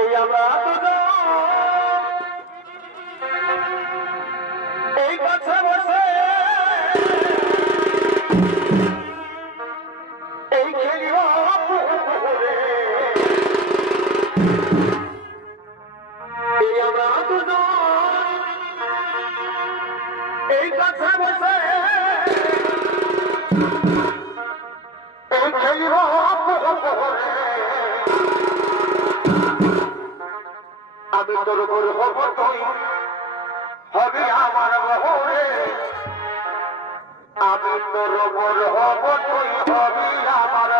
এই আমরা এই কাছে বসে এই খেলিব এই আমরা এই কাছে বসে এই খেলিব আমি তোর গরু হব তুই হবি আমার বহরে আমি তোর গরু হব তুই হবি আমার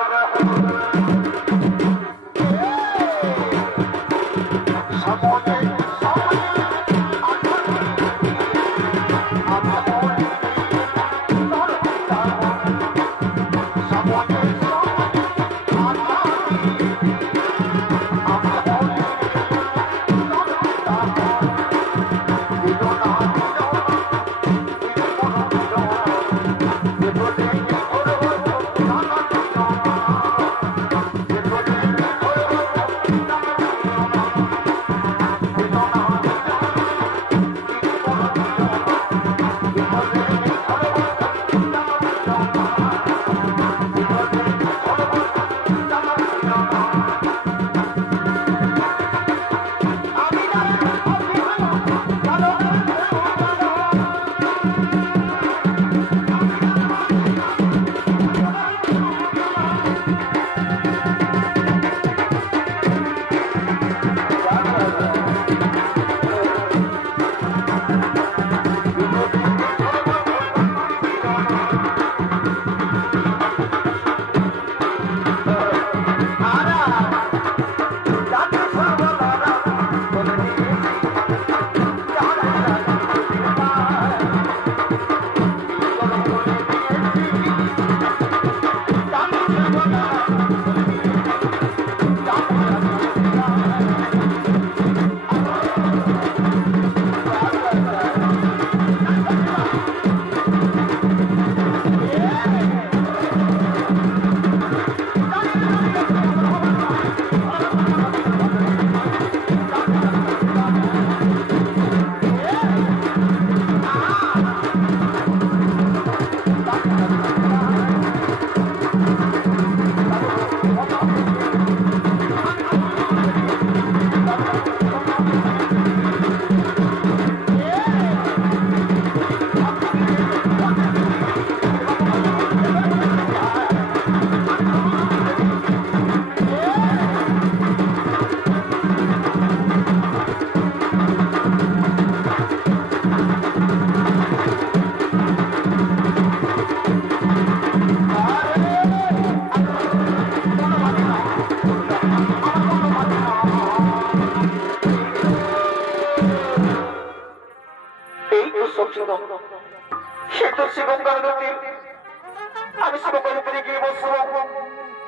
আমি শিবগঞ্জে গিয়ে বসবো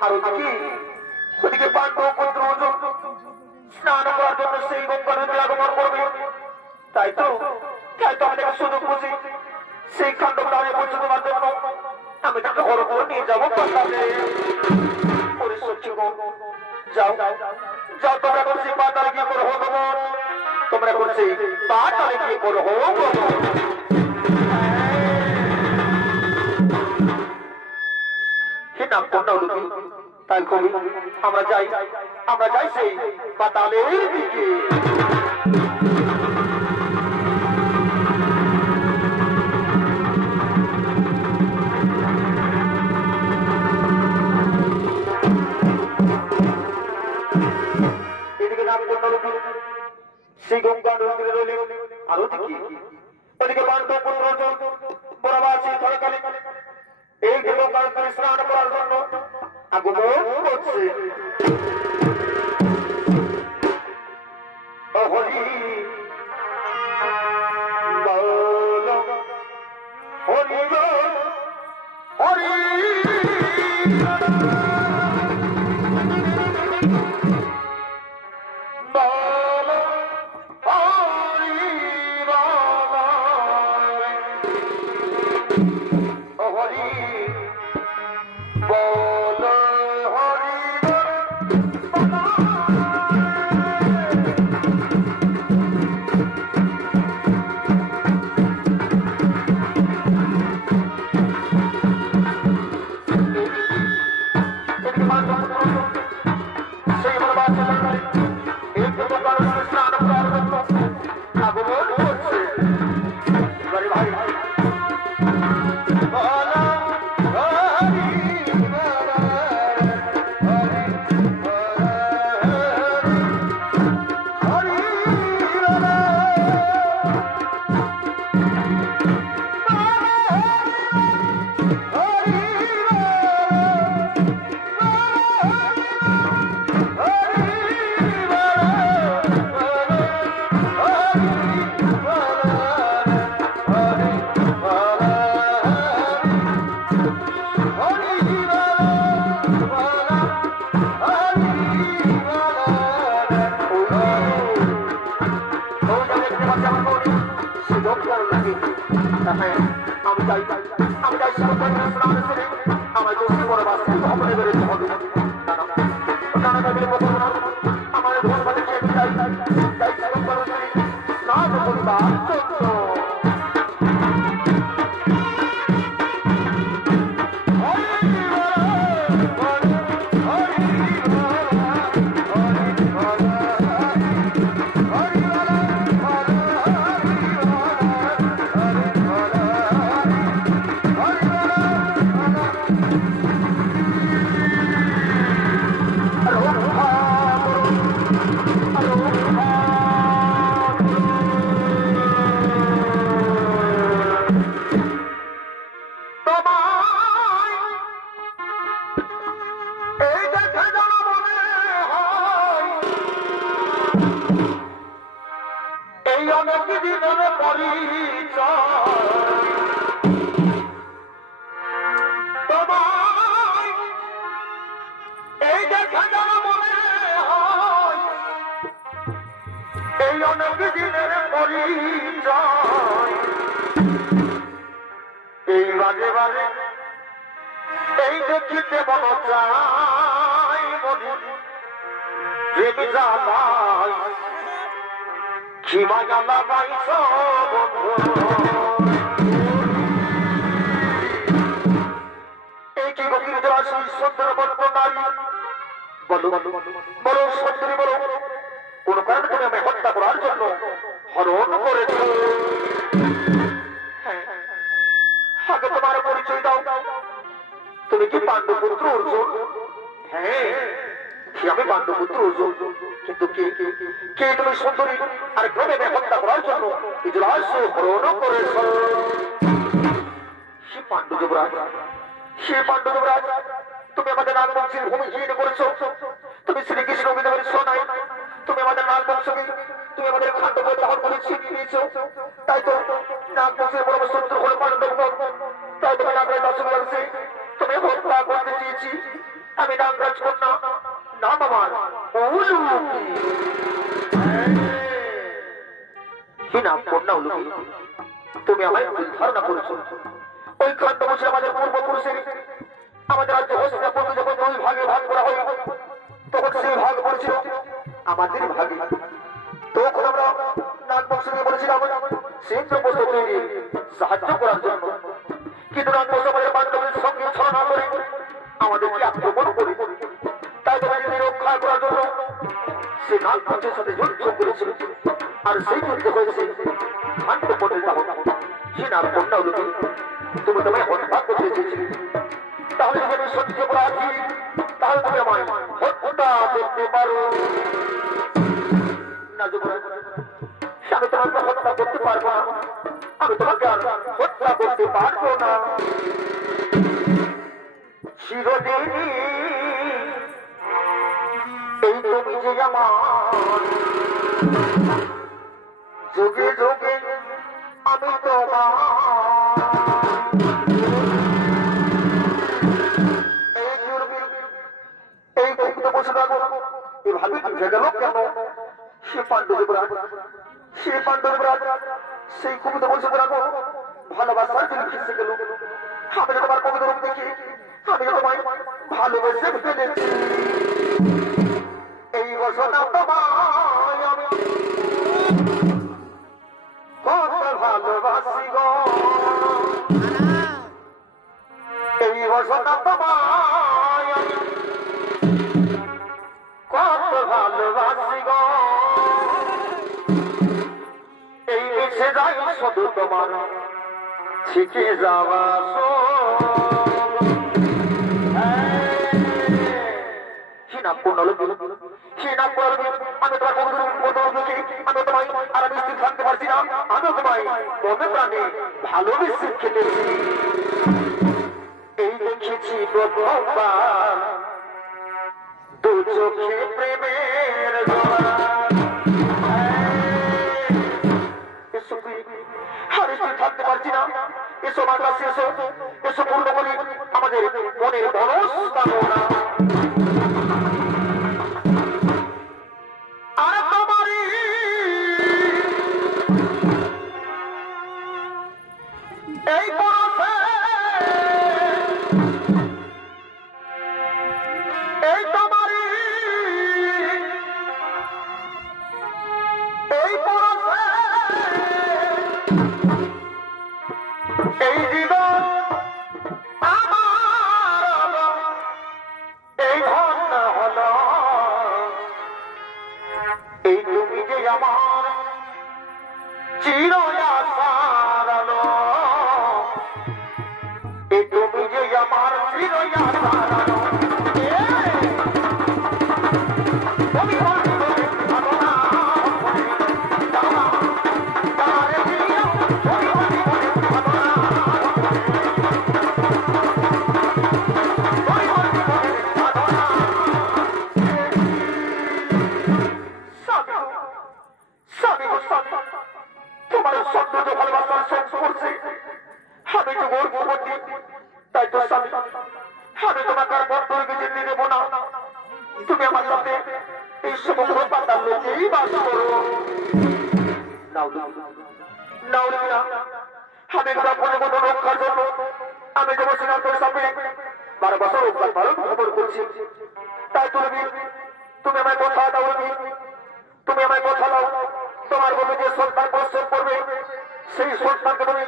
আর ওদিকে পাণ্ডব পুত্র স্নান করার জন্য সেই গঙ্গা নদী আগমন করবে। তাই তো আমি তাকে শুধু বুঝি সেই কাণ্ডটা আমি বলছি তোমার জন্য আমি তাকে হরব নিয়ে যাবো। যাও যাও তোমরা করছি পাতালে গিয়ে করো ভগবান, তোমরা করছি পাতালে গিয়ে করো তাই কবি আমরা যাই সেই পাতালের দিকে। এদিকে নাম কন্যা সেই গঙ্গা নদীর রইল আর ওদিকে পাণ্ডব পুত্র বনবাসী ধরকালী এই গঙ্গা নদীর স্নান করার জন্য আগমন করছে। হরি হরি হরি আমি চাই স্নান সেরে আমার দোষী বড় বাস্তি ভবনে বেরোতে হবে। নানা ভাবে আমার ঘর বাড়ি খেয়ে চাই স্নান করিবার জন্য। এই জীবন আমার এই ধন্য হলো এই তুমি যে আমার চির আশার আলো এই তুমি যে আমার চির আশার আলো তুমি আমার সাথে এই সমগ্র পাতার লোকেই বাস করো আমি রক্ষার জন্য আমি দেবসিনাথের সামনে 12 বছর অভ্যাস পালন খবর করছি তাই তুমি আমায় কথা দাও তুমি আমায় কথা দাও তোমার মধ্যে যে সন্তান প্রশ্ন করবে সেই সন্তানকে তুমি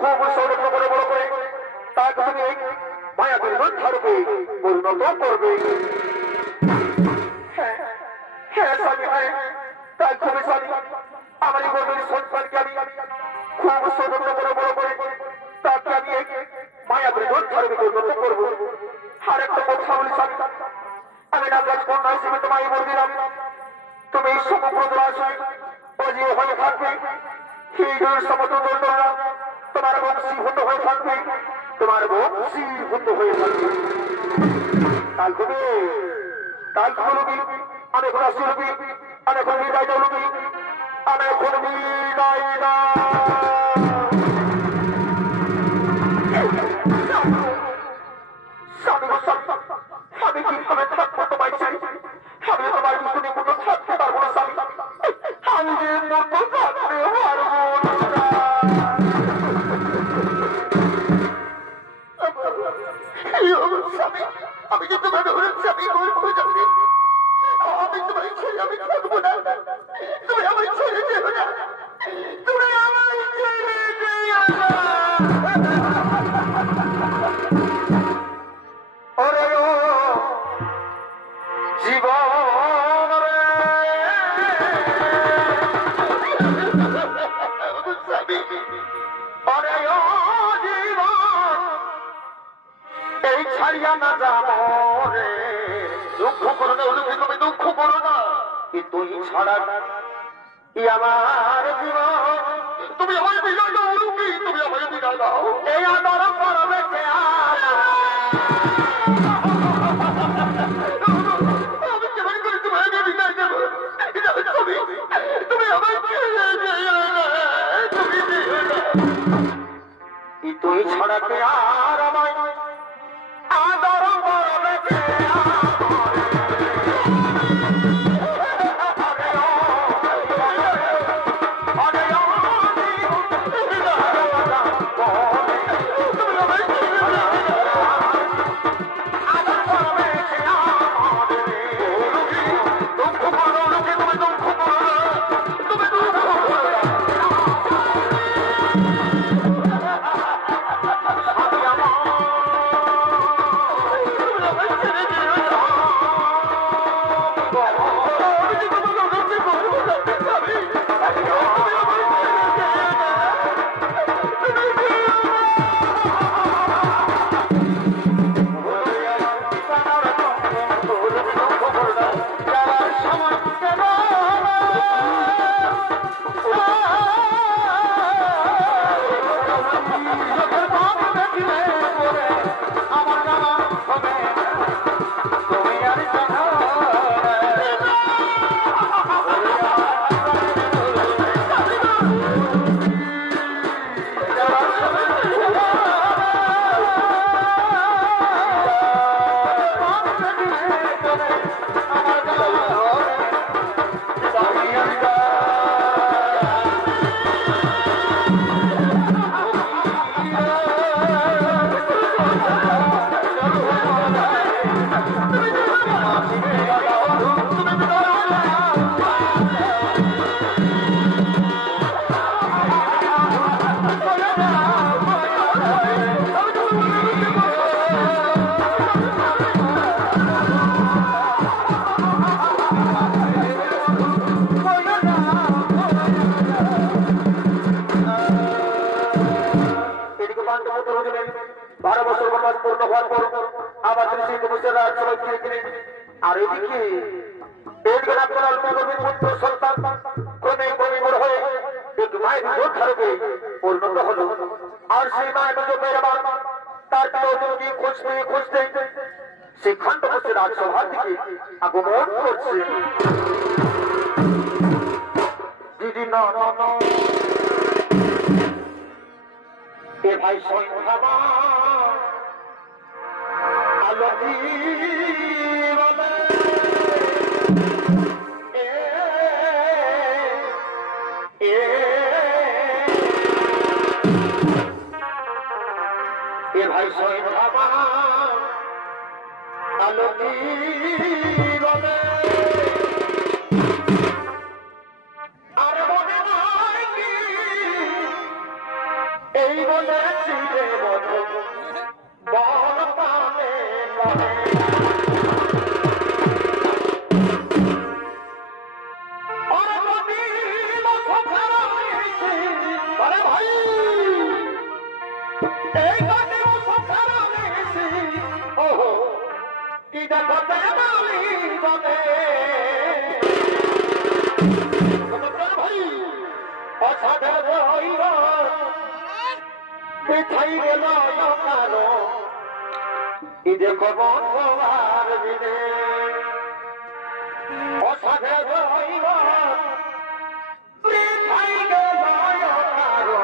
খুব সংরক্ষণ করে বড় করে তাকে তুমি মায়া করে ছাড়বে পরিণত করবে তাই খুবই স্বামী আমার এই গর্বের সন্তানকে আমি খুব সংরক্ষণ করে বড় করে তাকে আমি মায়া করে ছাড়বে পরিণত করবো আর একটা কথা বলি স্বামী আমি নাগাজ কন্যা হিসেবে তোমায় বলে দিলাম তুমি এই সমগ্র জলাশয় অজীব হয়ে থাকবে সেই জলের সমুদ্র তোমার বংশী ভূত হয়ে থাকবে তোমার বংশী ভূত হয়ে থাকবে কাল কবে লুবি আমি এখন আসি লুবি আমি এখন বিদায় দাও লুবি আমি এখন বিদায় আমি কিভাবে থাকবো তোমায় চাই আমি তোমার পিছনে কোনো থাকতে পারবো না স্বামী আমি যে মতো থাকতে পারবো আমি যে তোমার স্বামী বলবো যাবে আমি তোমার ছেলে আমি থাকবো না তুমি আমার ছেলে যেও না তুমি আমার ছেলে যেও না ওরে ও জীবন রে ওরে ও জীবন এই ছাড়িয়া না যাব রে দুঃখ করো না অলুকি তুমি দুঃখ করো না তুই ছাড়া আমার জীবন তুমি আমার বিদায় দাও অলুকি তুমি আমার বিদায় দাও এই আদর করবে কে আমি কেমন করে তোমার বিদায় দেবো তুমি আমার তুই ছাড়া কে আর আমায় আদর করবে কে হওয়ার পর আমাদের সেই বছর সবাই ফিরে গেলে আর এদিকে পুত্র সন্তান ক্রমে ক্রমে বড় হয়ে একটু মায়ের যোদ্ধারূপে পরিণত হলো। আর সেই মায়ের মেয়েরা তার প্রিয়জনকে খুঁজতে খুঁজতে সেই খণ্ডবর্ষের রাজসভার দিকে আগমন করছে। দিদি না এ ভাই সন্ধ্যা আলোকি এ ভাই সন্ধ্যা আলোকি আর মনে হয় কি এই বলে চিরে বল পানে ভাই এই গানে ওহো কি দেখো ভাই অসাধের হইল মিঠাই গেল কারো কি দেখো বন্ধুবার দিনে অসাধের হইল মিঠাই গেল কারো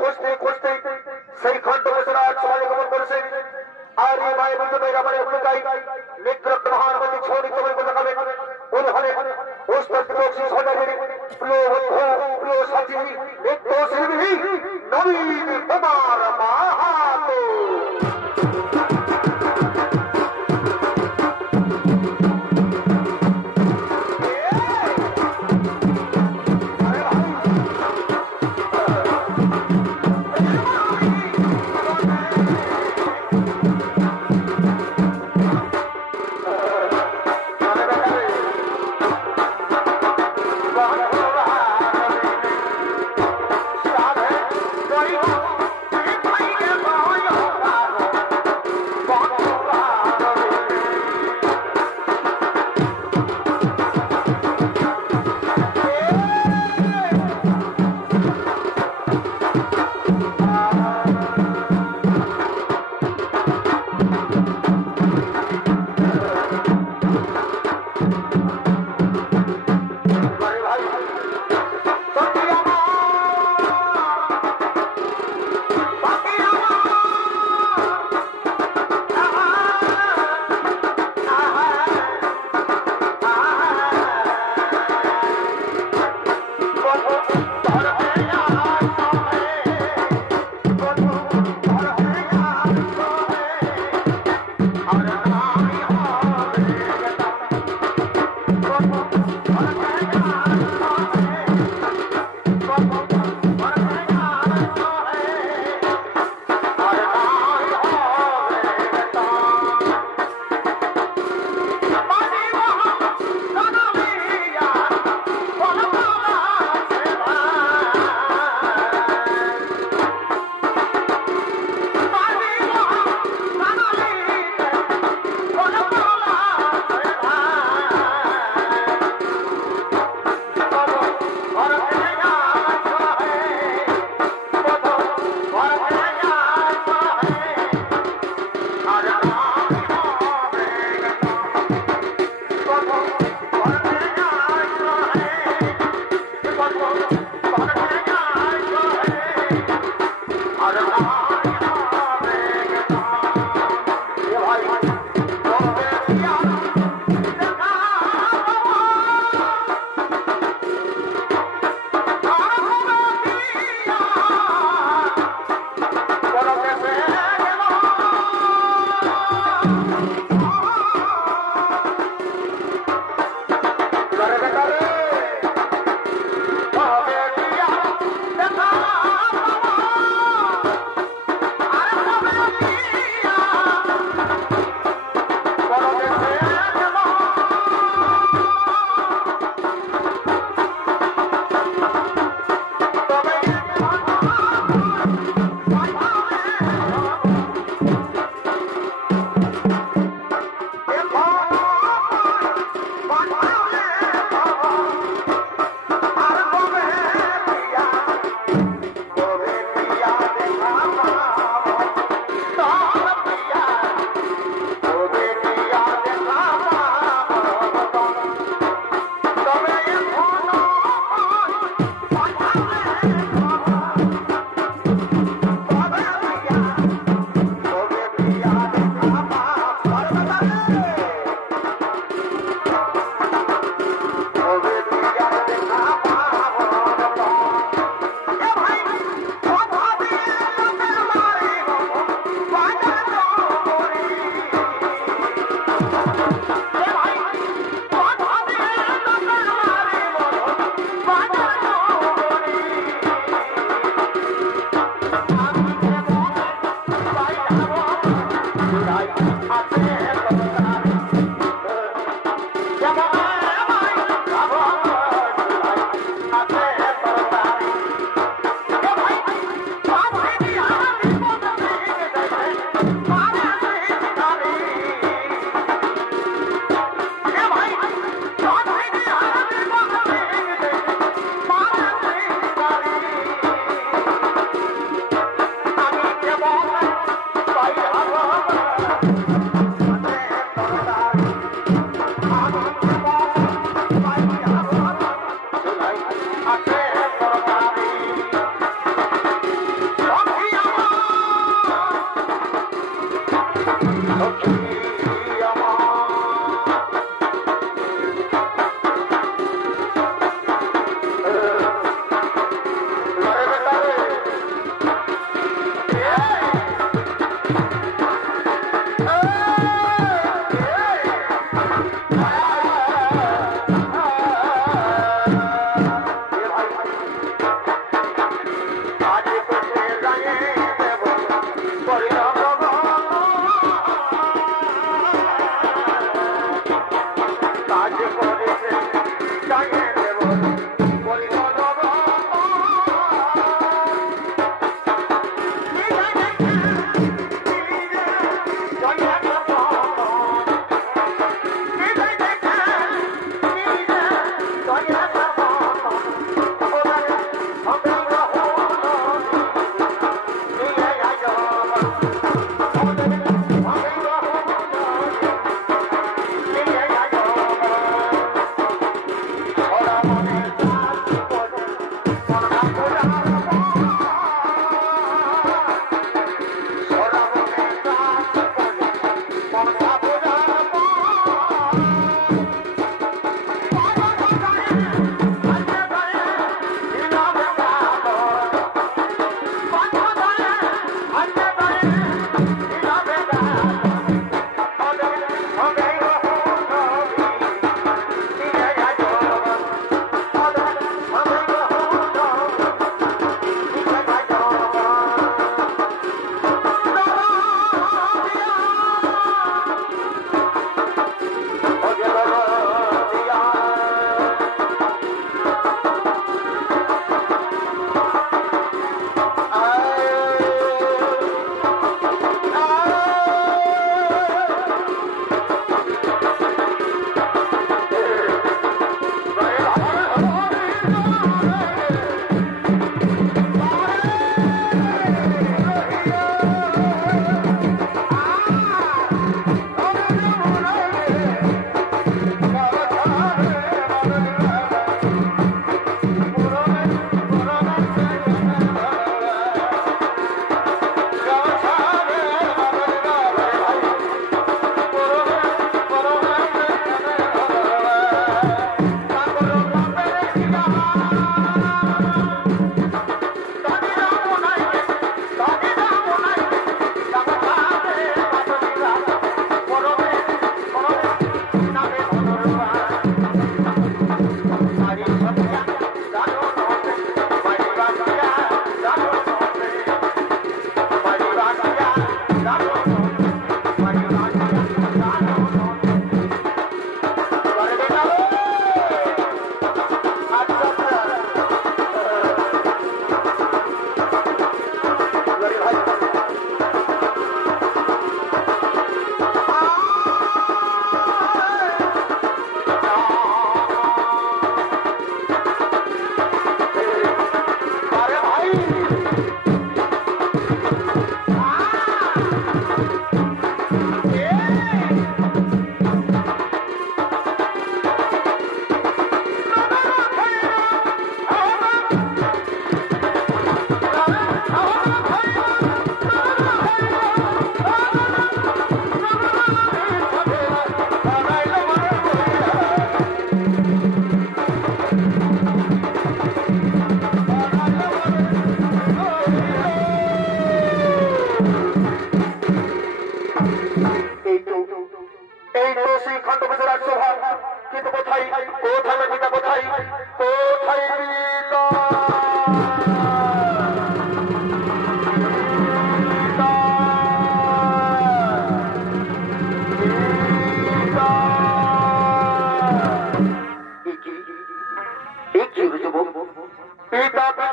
খুঁজতে খুঁজতে সেই খণ্ড বছরাজ সমাজে গমন করেছে। আর এই মায়ের মধ্যে মেয়েরা মানে গাই নিদ্রক্ত মহানবতী ছড়ি তোমার কথা খাবে উনি হলে প্রিয় সাথী নিত্য শিল্পী নবীন কুমার মাহাতো।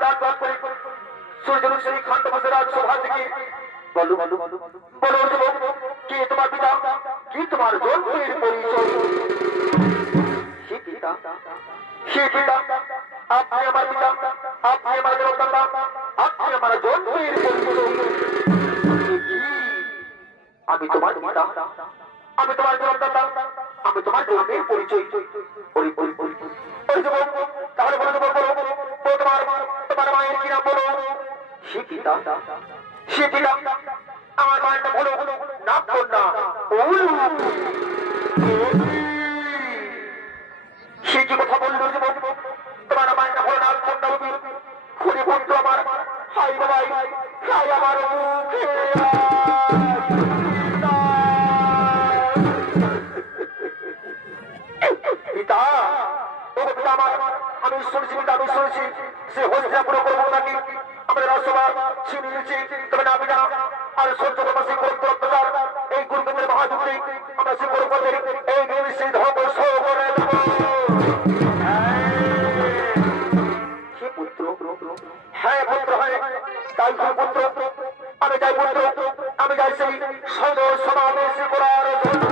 ডাক ডাক করে সূর্যের সেই খান্ড বসে রাজসভা থেকে বলো বলো বলো কে তোমার পিতা, কি তোমার জন্মের পরিচয়? হে পিতা, হে পিতা, আপনি আমার পিতা, আপনি আমার জন্মদাতা, আপনি আমার জন্মের পরিচয়। আমি তোমার পিতা, আমি তোমার জন্মদাতা, আমি তোমার জন্মের পরিচয়। তাহলে বলো তোমার মায়ের কি নাম বলো? হে পিতা, হে পিতা, আমার মায়ের নাম হলো নাগকন্যা। সে কি কথা বললো? তোমার মায়ের নাম হলো নাগকন্যা। খুনি পুত্র আমার, হাই বাবাই, হাই আমার পিতা। ও পিতা আমার, আমি শুনেছি পিতা, আমি শুনেছি সে হস্তিনাপুর করবো নাকি আমাদের রাজসভা ছিনিয়ে নিয়েছি। তবে না পিতা, আর সহ্য করবো সেই করতে অত্যাচার। এই গুরুকেন্দ্রের মহাযুদ্ধে আমরা সেই করবদের এই সেই ধ্বংস করে দেব। হে পুত্র, হ্যাঁ পুত্র, হ্যাঁ তাই পুত্র, আমি যাই পুত্র, আমি যাই সেই সদর সমাবেশ করার জন্য।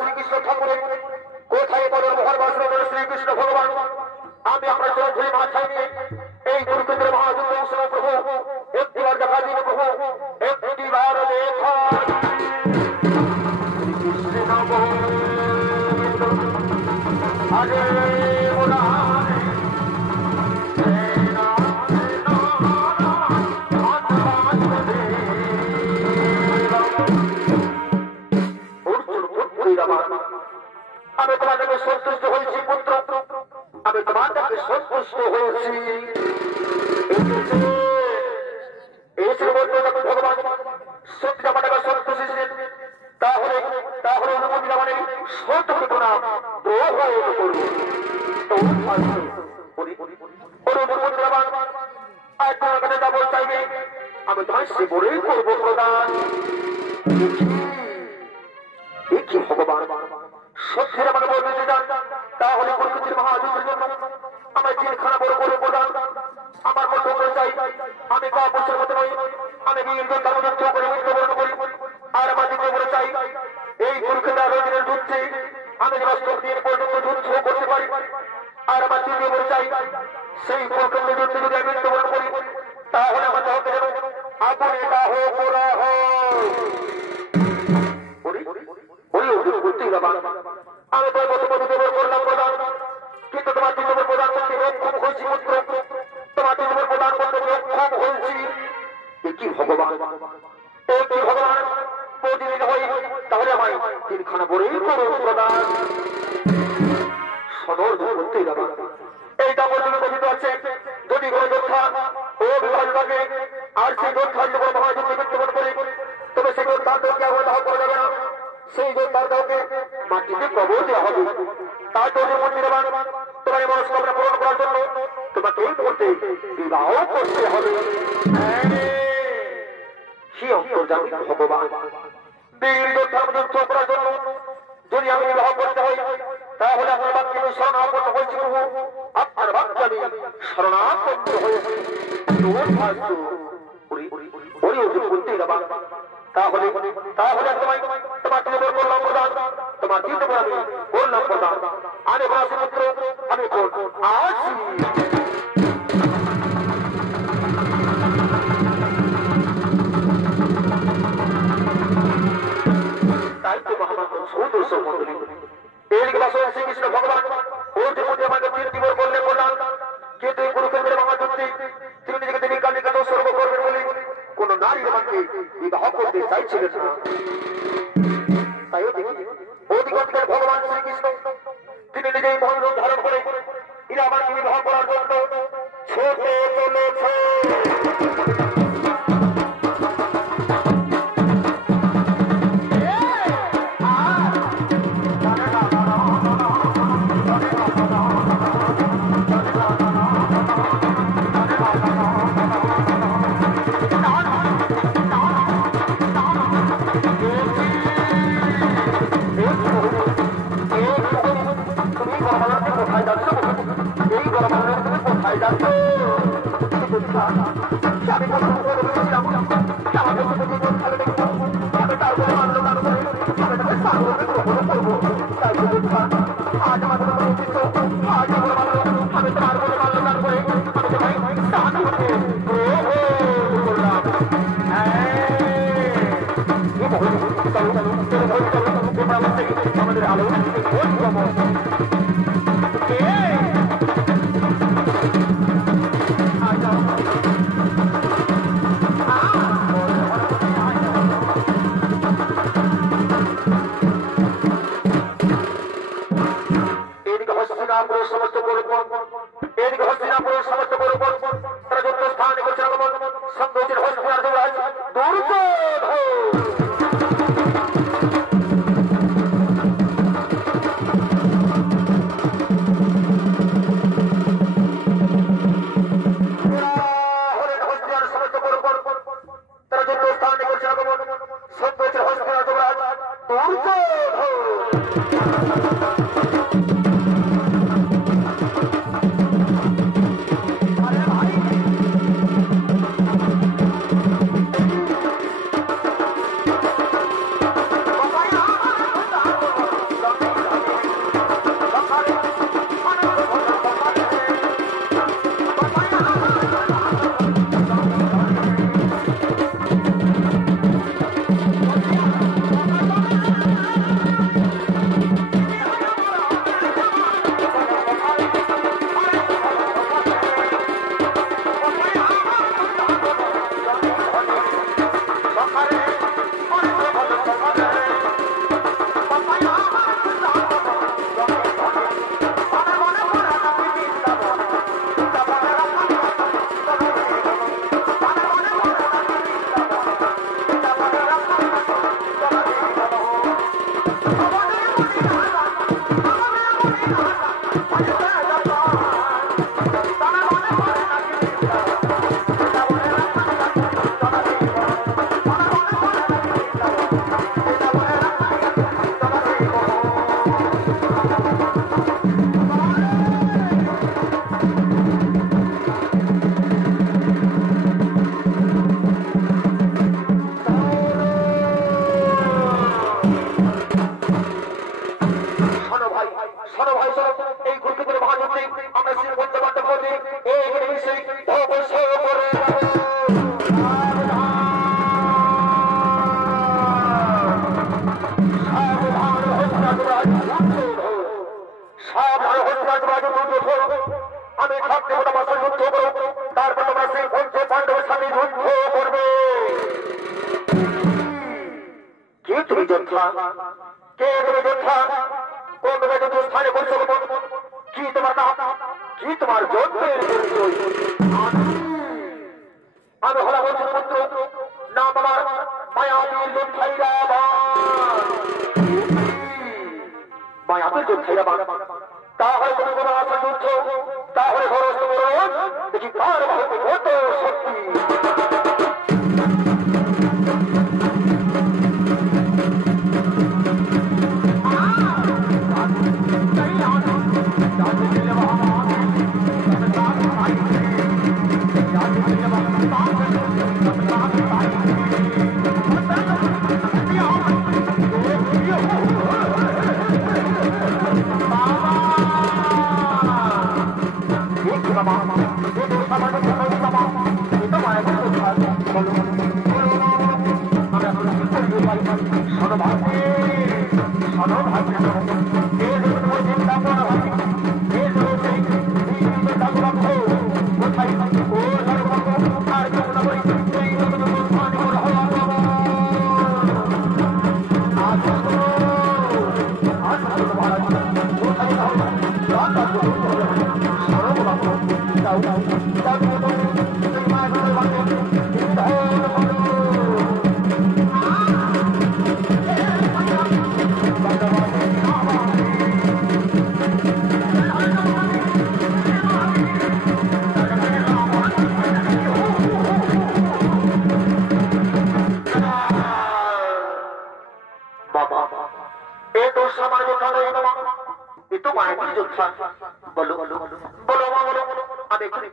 শ্রীকৃষ্ণ ঠাকুরের কোথায় বলেন মহাবাসী শ্রীকৃষ্ণ ভগবান, আমি আমরা চৌধুরী মাথায় নিয়ে এই গুরুকেন্দ্রের মহাযুদ্ধ অংশগ্রহণ প্রভু একটিবার দেখা দিন প্রভু, একটিবার দেখা। আরে ওরা আমি তোমাদেরকে সন্তুষ্ট হয়েছি পুত্র, আমি তোমাদেরকে সন্তুষ্ট হয়েছি। ভগবান সত্যি আমাদেরকে সন্তুষ্ট ছিলেন, তাহলে তাহলে অনুমতি মানে সত্যি প্রণাম করবো। আর তোমার কাছে যা বল চাইবে আমি তোমার সে বলেই করবো প্রদান। কি ভগবান সত্যের আমার বলতে যান, তাহলে প্রকৃতির মহাযুদ্ধের জন্য আমার জেলখানা বড় করে প্রদান। আমার মতো করে চাই, আমি কা বছর মতো নই, আমি বীরযোদ্ধার যুদ্ধ করে মৃত্যুবরণ করি। আর আমার দ্বিতীয় করে চাই, এই কুরুক্ষেত্র রোগীদের যুদ্ধে আমি রাষ্ট্র দিয়ে পর্যন্ত যুদ্ধ করতে পারি। আর আমার তৃতীয় করে চাই, সেই কুরুক্ষেত্র যুদ্ধে যদি আমি মৃত্যুবরণ করি, তাহলে আমার দেহকে যেন আগুনে দাহ করা হয়। আমি তোর মতো মধুদেবর করলাম প্রদান, কিন্তু তোমার দ্বিতীয় প্রদান করতে খুব হয়েছি পুত্র, তোমার দ্বিতীয় প্রদান করতে খুব হয়েছি। কি ভগবান, কি ভগবান, প্রতিদিন হই তাহলে আমায় তিনখানা বড়ই করো প্রদান। সদর করতেই যাবা এইটা পর্যন্ত কথিত আছে, যদি কোনো যোদ্ধা ও বিভাগ থাকে আর সেই যোদ্ধার যখন মহাযুদ্ধে মৃত্যুবরণ করে, তবে সেই যোদ্ধাকে আবার দাহ করা যাবে না। সেই যোদ্ধাকে মাটিতে কবর দেওয়া হবে। তার জন্য মন্দির তোমার মনস্কামনা পূরণ করার জন্য তোমাকে এই মুহূর্তে বিবাহ করতে হবে। সে অন্তর্যামী ভগবান বীর যোদ্ধার যুদ্ধ করার জন্য যদি আমি বিবাহ করতে হই, তাহলে আপনার বাক্যে আমি শরণাপন্ন হয়েছি প্রভু, আপনার বাক্যে আমি শরণাপন্ন হয়েছি। তাহলে তাহলে তোমার তোমার করলাম প্রদান, তোমার দ্বিতীয় আমি করলাম প্রদান। আমি বাসী পুত্র, আমি আসি। তাই তো মহামান্য সৌদর্শ মন্ডলী এর বাসন শ্রীকৃষ্ণ ভগবান ওর যে মধ্যে আমাকে তিনটি বর করলেন প্রদান, কিন্তু এই কুরুক্ষেত্রের মহাযুদ্ধে তিনি নিজেকে দেবী কালিকা উৎসর্গ করবেন বলে কোন নারী আমাকে বিবাহ করতে চাইছিলেন না। তাই অধিকর্তার ভগবান শ্রীকৃষ্ণ তিনি নিজেই মহারূপ ধারণ করে এরা আমাকে বিবাহ করার জন্য ছুটে চলেছে। আমি কোনো বলেছিলাম আমাকে ভালো দেখবো আমি তারপরে মানলো না করে আমি তাকে সাগরে গ্রহণ করবো তাই আজ আমার উচিত আজ আমার মানলো আমি তার বলে মানলো না করে আমি তোমায় সাহায্য করতে করলাম আমাদের আলো সমস্ত এদিকে হস্তিনাপুরের সমস্ত তারা যুদ্ধ স্থানে করছে আগমন সঙ্গীতের হস্তিনার যুবরাজ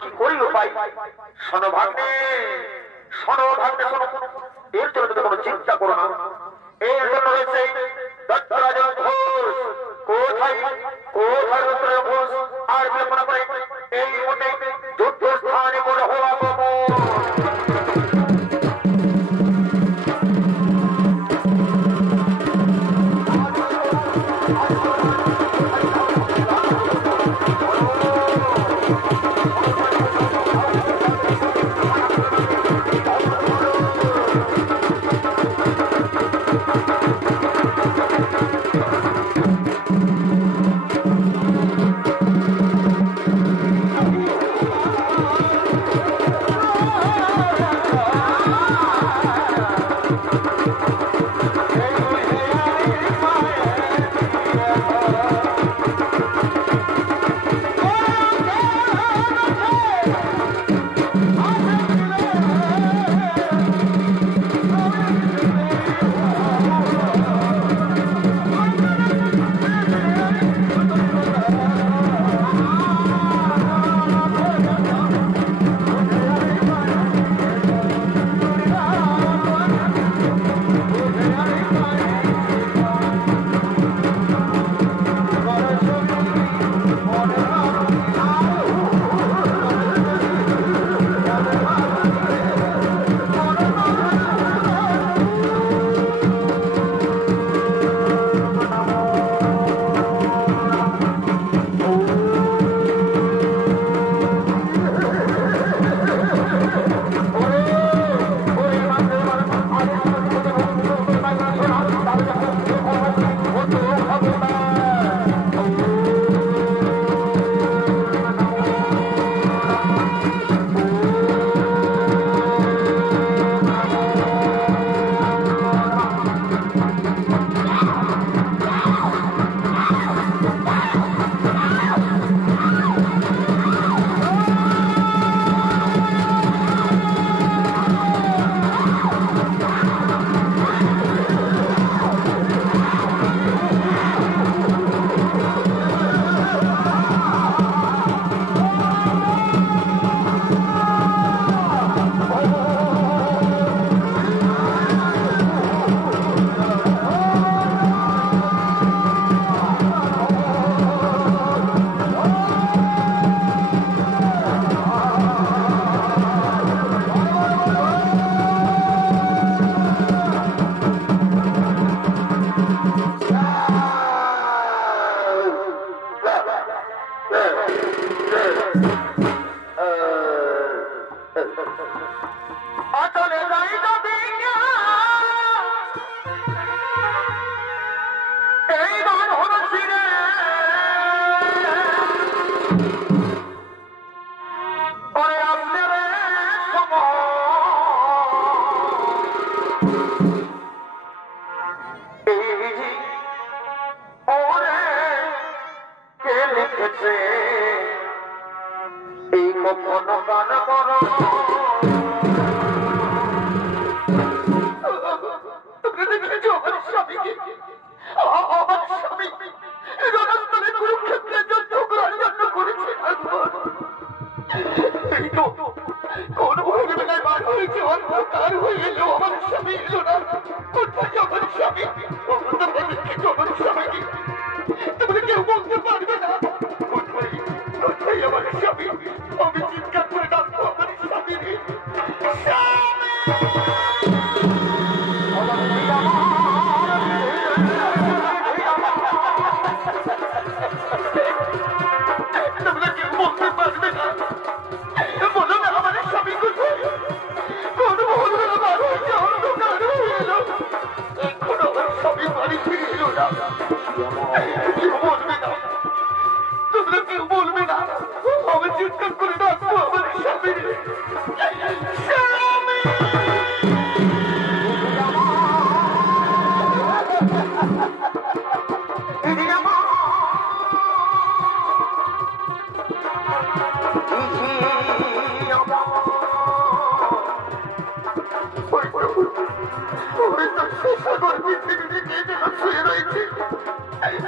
কি করি উপায়? শোনো ভাগ্নে, শোনো ভাগ্নে, শোনো। এর জন্য তুমি কোনো চিন্তা করো না। এর জন্য রয়েছে দত্তরাজন ঘোষ। কোথায় কোথায় দত্তরাজন ঘোষ? আর বিলম্বনা করে এই মুহূর্তে যুদ্ধ স্থানে করে হওয়া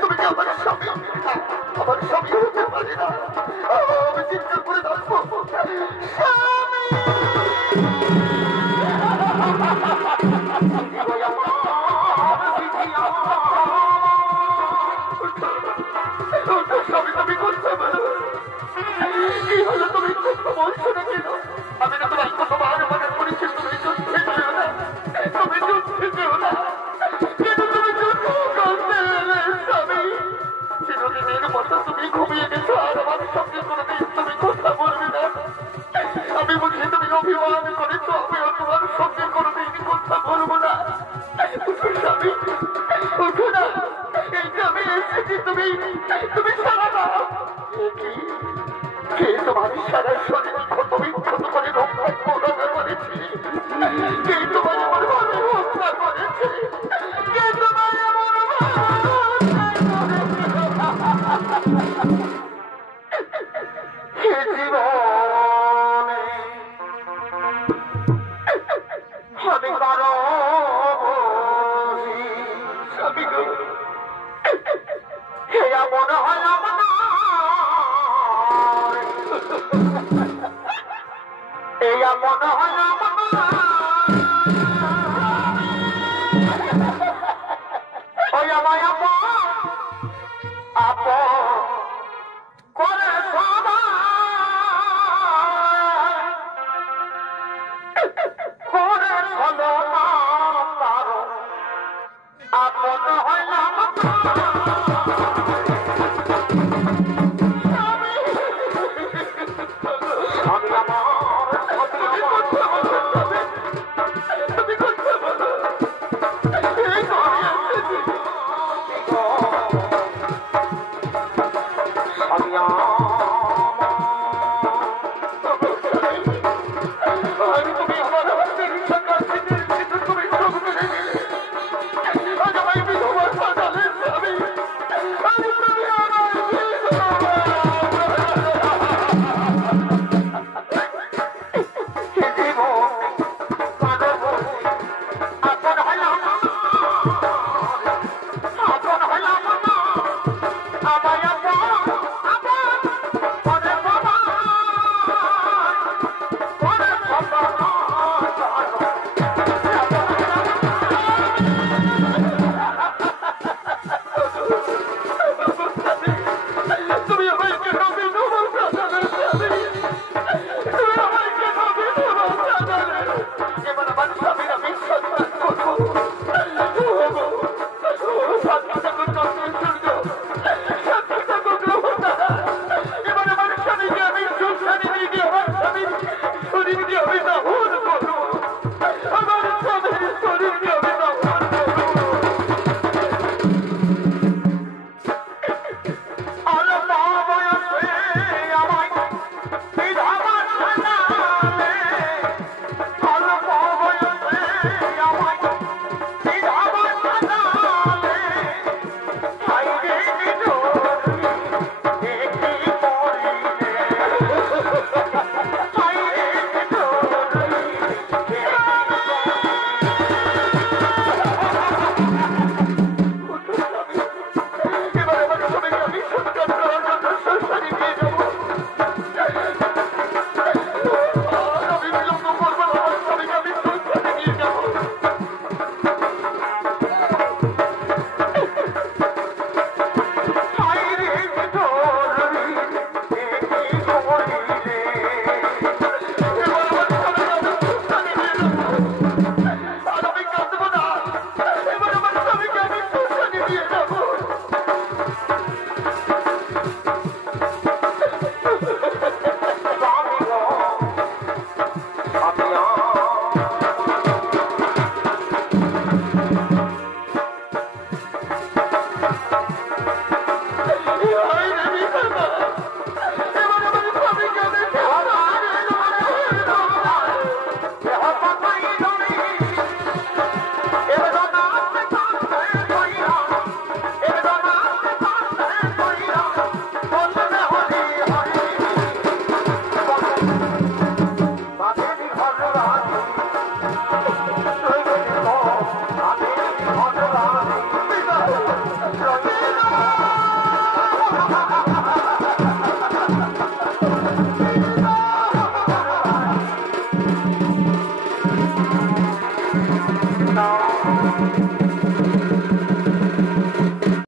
তুমি কি আমার স্বামী? আমার স্বামী হতে পারে না, আমি চিৎকার করে ডাকবো স্বামী। তুমি করতে পারো, কি হলো? তুমি কথা বলছো না কেন? আমি না তোমার কতবার মনে করেছি তুমি যুদ্ধে যেও না, তুমি যুদ্ধে যেও না, কিন্তু তুমি যুদ্ধ করতে এলে স্বামী। চিরদিনের মতো তুমি ঘুমিয়ে গেছো আর আমার সঙ্গে কোনোদিন তুমি কথা বলবে না। আমি বুঝি তুমি অভিমান করেছো, আমিও তোমার সঙ্গে কোনোদিন কথা বলবো না। স্বামী উঠো না, এই যে আমি এসেছি, তুমি তুমি সারা না। কে তোমার সারা শরীর ক্ষত বিক্ষত করে রক্তাক্ত করেছে? কে তোমার এমন ভাবে হত্যা করেছে? কে তোমার এমন জীবনে আমি কারো স্বামী গো, মনে হয় আমার এয়া মনে হয় আমার ওই আমায় আপ করে করে হলো না কারো আপন হয় না।